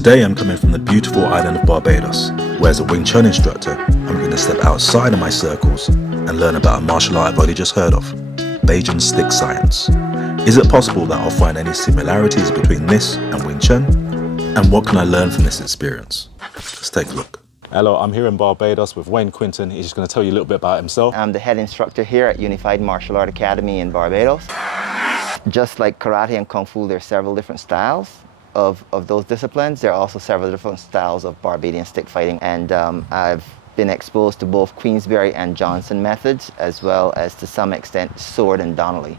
Today I'm coming from the beautiful island of Barbados, where as a Wing Chun instructor, I'm going to step outside of my circles and learn about a martial art I've only just heard of, Bajan stick science. Is it possible that I'll find any similarities between this and Wing Chun? And what can I learn from this experience? Let's take a look. Hello, I'm here in Barbados with Wayne Quinton. He's just going to tell you a little bit about himself. I'm the head instructor here at Unified Martial Art Academy in Barbados. Just like karate and kung fu, there are several different styles of those disciplines. There are also several different styles of Barbadian stick fighting, and I've been exposed to both Queensberry and Johnson methods, as well as to some extent Sword and Donnelly.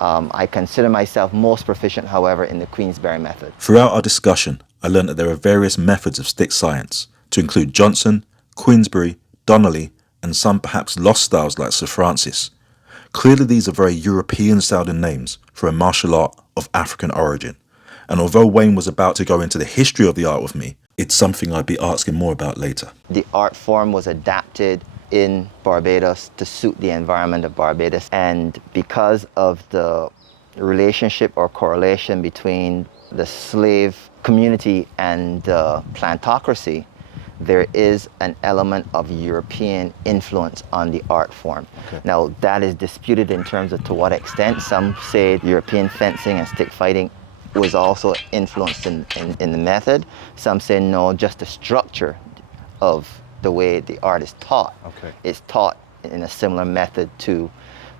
I consider myself most proficient, however, in the Queensberry method. Throughout our discussion, I learned that there are various methods of stick science, to include Johnson, Queensberry, Donnelly, and some perhaps lost styles like Sir Francis. Clearly these are very European-sounding names for a martial art of African origin. And although Wayne was about to go into the history of the art with me, it's something I'd be asking more about later. The art form was adapted in Barbados to suit the environment of Barbados, and because of the relationship or correlation between the slave community and the plantocracy, there is an element of European influence on the art form. Okay. Now, that is disputed in terms of to what extent. Some say European fencing and stick fighting was also influenced in the method. Some say no, just the structure of the way the art is taught. Okay. It's taught in a similar method to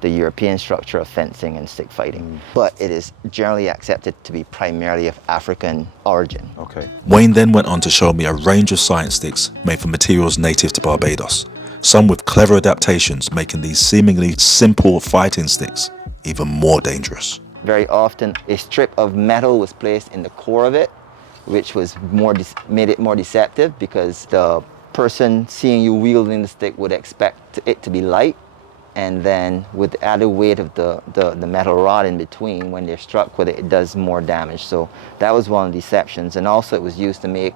the European structure of fencing and stick fighting. But it is generally accepted to be primarily of African origin. Okay. Wayne then went on to show me a range of science sticks made from materials native to Barbados, some with clever adaptations making these seemingly simple fighting sticks even more dangerous. Very often a strip of metal was placed in the core of it, which was made it more deceptive, because the person seeing you wielding the stick would expect it to be light, and then with the added weight of the metal rod in between, when they're struck with it, it does more damage. So that was one of the deceptions. And also it was used to make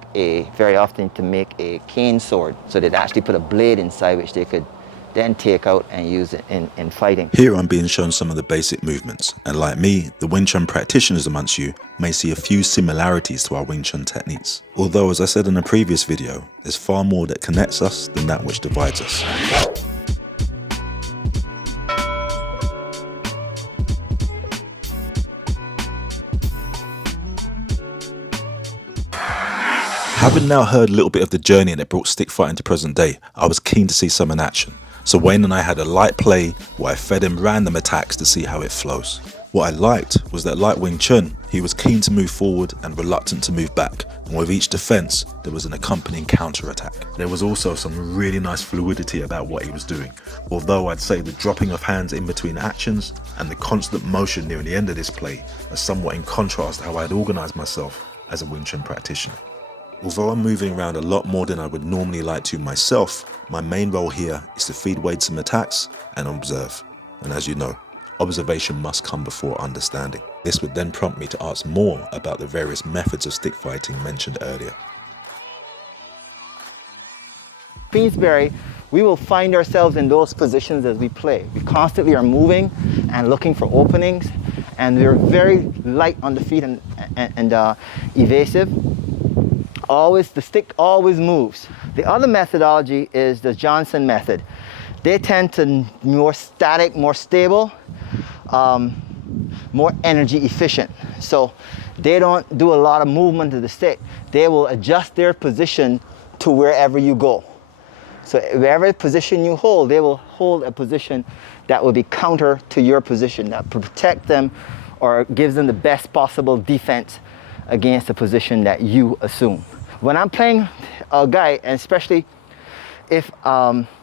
very often to make a cane sword. So they'd actually put a blade inside which they could then take out and use it in fighting. Here I'm being shown some of the basic movements, and like me, the Wing Chun practitioners amongst you may see a few similarities to our Wing Chun techniques. Although, as I said in a previous video, there's far more that connects us than that which divides us. Having now heard a little bit of the journey that brought stick fighting to present day, I was keen to see some in action. So Wayne and I had a light play where I fed him random attacks to see how it flows. What I liked was that, like Wing Chun, he was keen to move forward and reluctant to move back, and with each defense there was an accompanying counter attack. There was also some really nice fluidity about what he was doing, although I'd say the dropping of hands in between actions and the constant motion near the end of this play are somewhat in contrast to how I'd organised myself as a Wing Chun practitioner. Although I'm moving around a lot more than I would normally like to myself, my main role here is to feed Wade some attacks and observe. And as you know, observation must come before understanding. This would then prompt me to ask more about the various methods of stick fighting mentioned earlier. Queensberry, we will find ourselves in those positions as we play. We constantly are moving and looking for openings, and we're very light on the feet and evasive. The stick always moves. The other methodology is the Johnson method. They tend to more static, more stable, more energy efficient. So they don't do a lot of movement of the stick. They will adjust their position to wherever you go. So wherever position you hold, they will hold a position that will be counter to your position, that protect them or gives them the best possible defense against the position that you assume. When I'm playing a guy, and especially if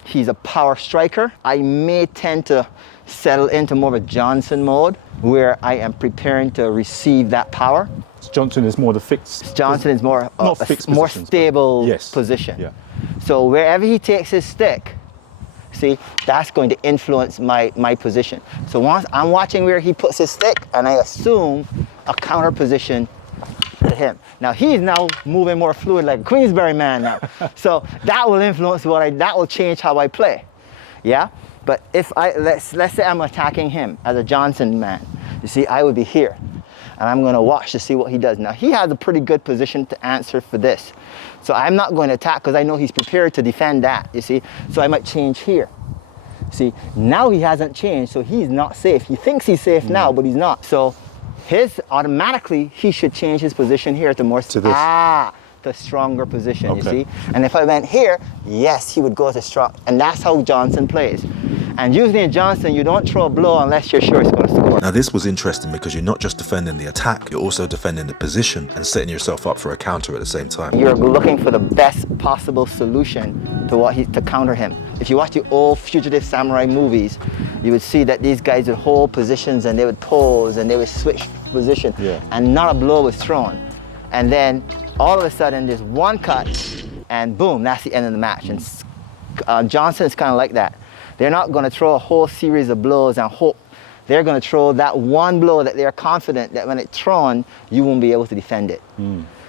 he's a power striker, I may tend to settle into more of a Johnson mode, where I am preparing to receive that power. Johnson is more the fixed. Johnson is more more stable position. Yeah. So wherever he takes his stick, see, that's going to influence my position. So once I'm watching where he puts his stick, and I assume a counter position to him. Now he's now moving more fluid like a Queensberry man now. So that will influence that will change how I play. Yeah? But if let's say I'm attacking him as a Johnson man, you see, I would be here. and I'm going to watch to see what he does. Now, he has a pretty good position to answer for this. So I'm not going to attack because I know he's prepared to defend that, you see. So I might change here. See, now he hasn't changed, so he's not safe. He thinks he's safe now, but he's not. So automatically, he should change his position here to more... To this. The stronger position, Okay. you see? And if I went here, yes, he would go to strong. And that's how Johnson plays. And usually in Johnson, you don't throw a blow unless you're sure it's going to score. Now this was interesting because you're not just defending the attack, you're also defending the position and setting yourself up for a counter at the same time. You're looking for the best possible solution to counter him. If you watch the old fugitive samurai movies, you would see that these guys would hold positions and they would pose and they would switch position, and not a blow was thrown. And then all of a sudden there's one cut and boom, that's the end of the match. And Johnson is kind of like that. They're not going to throw a whole series of blows and hope. They're going to throw that one blow that they're confident that when it's thrown, you won't be able to defend it.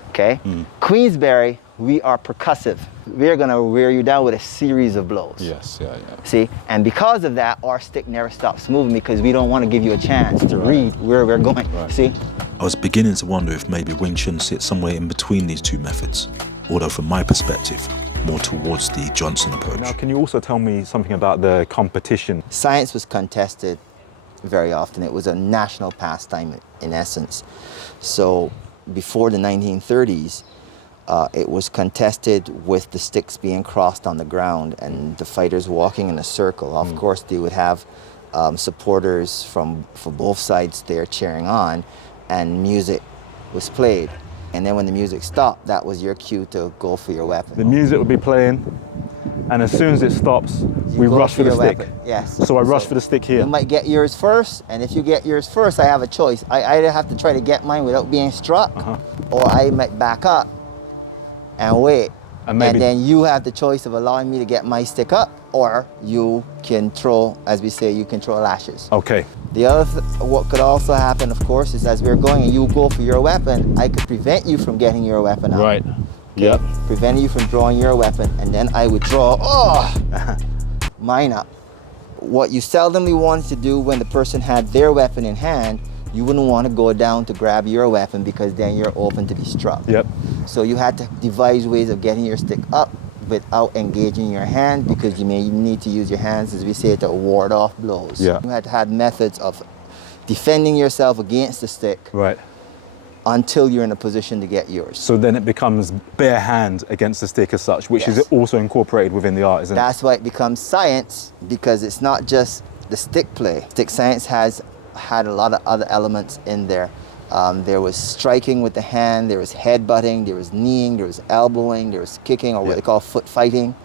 Okay? Queensberry, we are percussive. We're going to wear you down with a series of blows. Yes, yeah. See? And because of that, our stick never stops moving because we don't want to give you a chance to read where we're going. See? I was beginning to wonder if maybe Wing Chun sits somewhere in between these two methods, although from my perspective, more towards the Johnson approach. Now, can you also tell me something about the competition? Science was contested very often. It was a national pastime in essence. So before the 1930s, it was contested with the sticks being crossed on the ground and the fighters walking in a circle. Of course, they would have supporters for both sides there cheering on, and music was played. And then when the music stopped, that was your cue to go for your weapon. The music will be playing, and as soon as it stops, we rush for the stick. Weapon. Yes. So I rush for the stick here. You might get yours first, and if you get yours first, I have a choice. I either have to try to get mine without being struck, or I might back up and wait. And then you have the choice of allowing me to get my stick up, or you can throw, as we say, you can throw lashes. Okay. The other, what could also happen, of course, is as we're going and you go for your weapon, I could prevent you from getting your weapon out. Right. Okay? Yep. Prevent you from drawing your weapon, and then I would draw, mine up. What you seldomly wanted to do when the person had their weapon in hand, you wouldn't want to go down to grab your weapon because then you're open to be struck. Yep. So you had to devise ways of getting your stick up without engaging your hand, because you may need to use your hands, as we say, to ward off blows. Yeah. You had methods of defending yourself against the stick until you're in a position to get yours. So then it becomes bare hand against the stick as such, which is also incorporated within the art, isn't it? That's why it becomes science, because it's not just the stick play. Stick science has had a lot of other elements in there. There was striking with the hand, there was headbutting, there was kneeing, there was elbowing, there was kicking, or what they call foot fighting.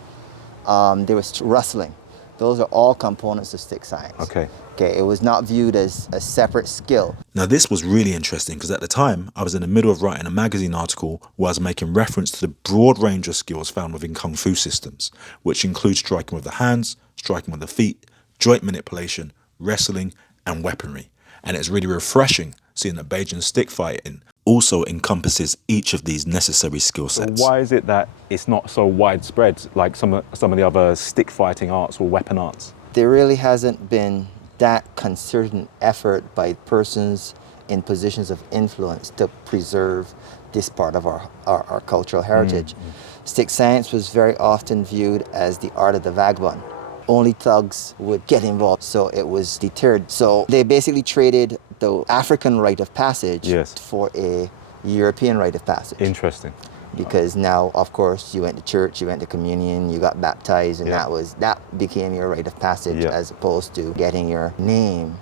There was wrestling. Those are all components of stick science. Okay. Okay, it was not viewed as a separate skill. Now this was really interesting because at the time I was in the middle of writing a magazine article where I was making reference to the broad range of skills found within Kung Fu systems, which include striking with the hands, striking with the feet, joint manipulation, wrestling, and weaponry. And it's really refreshing seeing that Beijing stick fighting also encompasses each of these necessary skill sets. So why is it that it's not so widespread like some of the other stick fighting arts or weapon arts? There really hasn't been that concerted effort by persons in positions of influence to preserve this part of our cultural heritage. Stick science was very often viewed as the art of the vagabond. Only thugs would get involved, so it was deterred. So they basically traded the African rite of passage for a European rite of passage. Interesting. Because now, of course, you went to church, you went to communion, you got baptized, and that became your rite of passage, as opposed to getting your name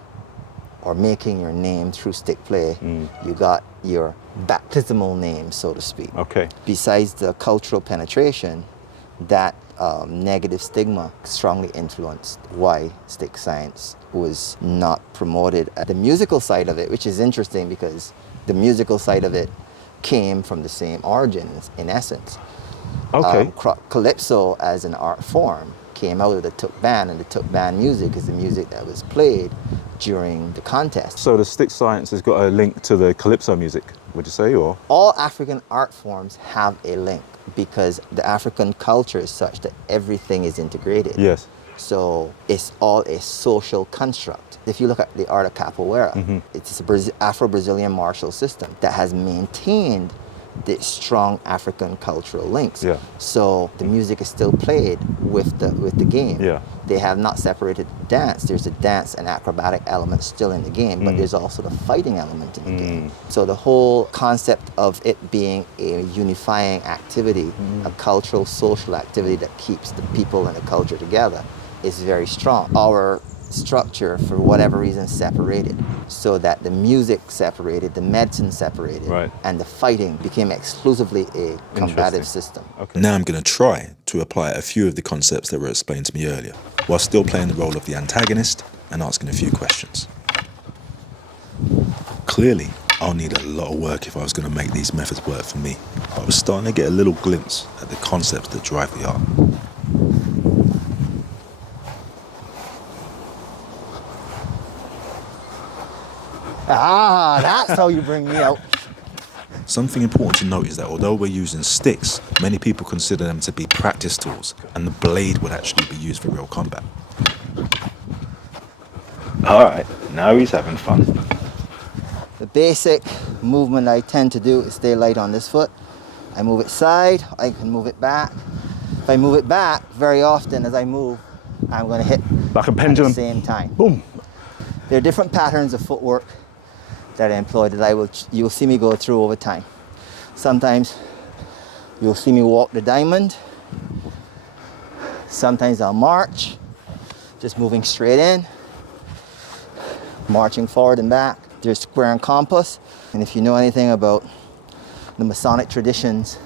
or making your name through stick play. You got your baptismal name, so to speak. Okay. Besides the cultural penetration, that negative stigma strongly influenced why stick science was not promoted. The musical side of it, which is interesting because the musical side of it came from the same origins in essence. Okay. Calypso as an art form came out of the tuk band, and the tuk band music is the music that was played during the contest. So the stick science has got a link to the Calypso music, would you say, or? All African art forms have a link because the African culture is such that everything is integrated. Yes. So it's all a social construct. If you look at the art of capoeira, it's a Afro-Brazilian martial system that has maintained the strong African cultural links. Yeah. So the music is still played with the game. Yeah. They have not separated dance. There's a dance and acrobatic element still in the game, but there's also the fighting element in the game. So the whole concept of it being a unifying activity, a cultural, social activity that keeps the people and the culture together is very strong. Our structure, for whatever reason, separated, so that the music separated, the medicine separated, right, and the fighting became exclusively a combative system. Okay. Now I'm going to try to apply a few of the concepts that were explained to me earlier, while still playing the role of the antagonist and asking a few questions. Clearly, I'll need a lot of work if I was going to make these methods work for me, but I was starting to get a little glimpse at the concepts that drive the art. Ah, that's how you bring me out. Something important to note is that although we're using sticks, many people consider them to be practice tools, and the blade would actually be used for real combat. Alright, now he's having fun. The basic movement I tend to do is stay light on this foot. I move it side, I can move it back. If I move it back, very often as I move, I'm going to hit like a pendulum at the same time. Boom. There are different patterns of footwork that I employ that you'll see me go through over time. Sometimes you'll see me walk the diamond. Sometimes I'll march, just moving straight in, marching forward and back. There's square and compass, and if you know anything about the Masonic traditions,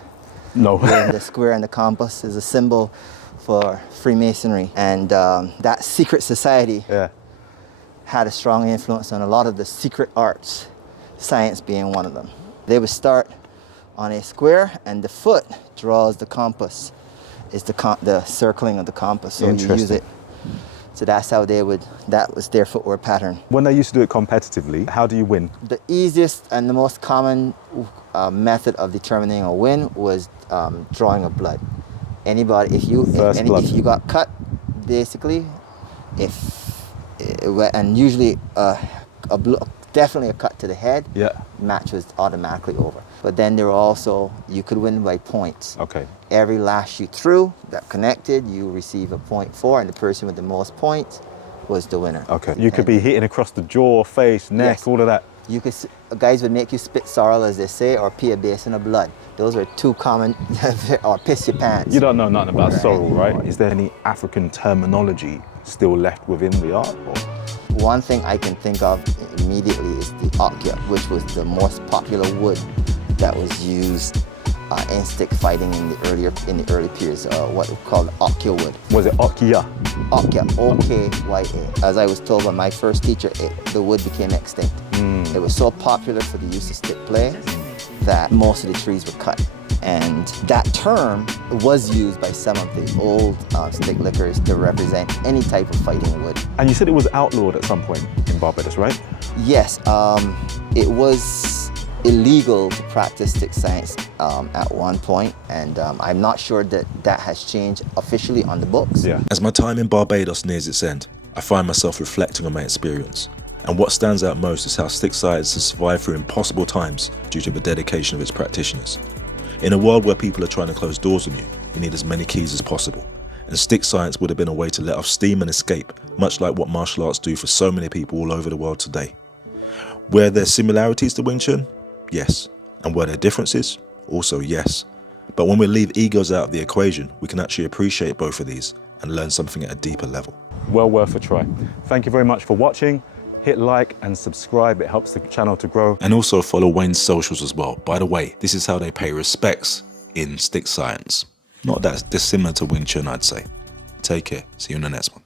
no, the square and the compass is a symbol for Freemasonry, and that secret society had a strong influence on a lot of the secret arts, science being one of them. They would start on a square, and the foot draws the compass, is the circling of the compass, so you use it. So that's how that was their footwear pattern. When they used to do it competitively, how do you win? The easiest and the most common method of determining a win was drawing of blood. Anybody, if you got cut, basically, and usually definitely a cut to the head, match was automatically over. But then there were also, you could win by points. Okay. Every lash you threw that connected, you receive a point for, and the person with the most points was the winner. Okay. You could be hitting across the jaw, face, neck, all of that. You could, guys would make you spit sorrel, as they say, or pee a basin of blood. Those are two common, or piss your pants. You don't know nothing about sorrel, right? Is there any African terminology still left within the art? Or? One thing I can think of immediately is the akia, which was the most popular wood that was used in stick fighting in the early periods. What we call akia wood. Was it akia? Akia, O-K-Y-A. As I was told by my first teacher, the wood became extinct. It was so popular for the use of stick play that most of the trees were cut. And that term was used by some of the old stick lickers to represent any type of fighting wood. And you said it was outlawed at some point in Barbados, right? Yes, it was illegal to practice stick science at one point, and I'm not sure that has changed officially on the books. Yeah. As my time in Barbados nears its end, I find myself reflecting on my experience. And what stands out most is how stick science has survived through impossible times due to the dedication of its practitioners. In a world where people are trying to close doors on you, you need as many keys as possible. And stick science would have been a way to let off steam and escape, much like what martial arts do for so many people all over the world today. Were there similarities to Wing Chun? Yes. And were there differences? Also yes. But when we leave egos out of the equation, we can actually appreciate both of these and learn something at a deeper level. Well worth a try. Thank you very much for watching. Hit like and subscribe, it helps the channel to grow. And also follow Wayne's socials as well. By the way, this is how they pay respects in stick science. Not that dissimilar to Wing Chun, I'd say. Take care, see you in the next one.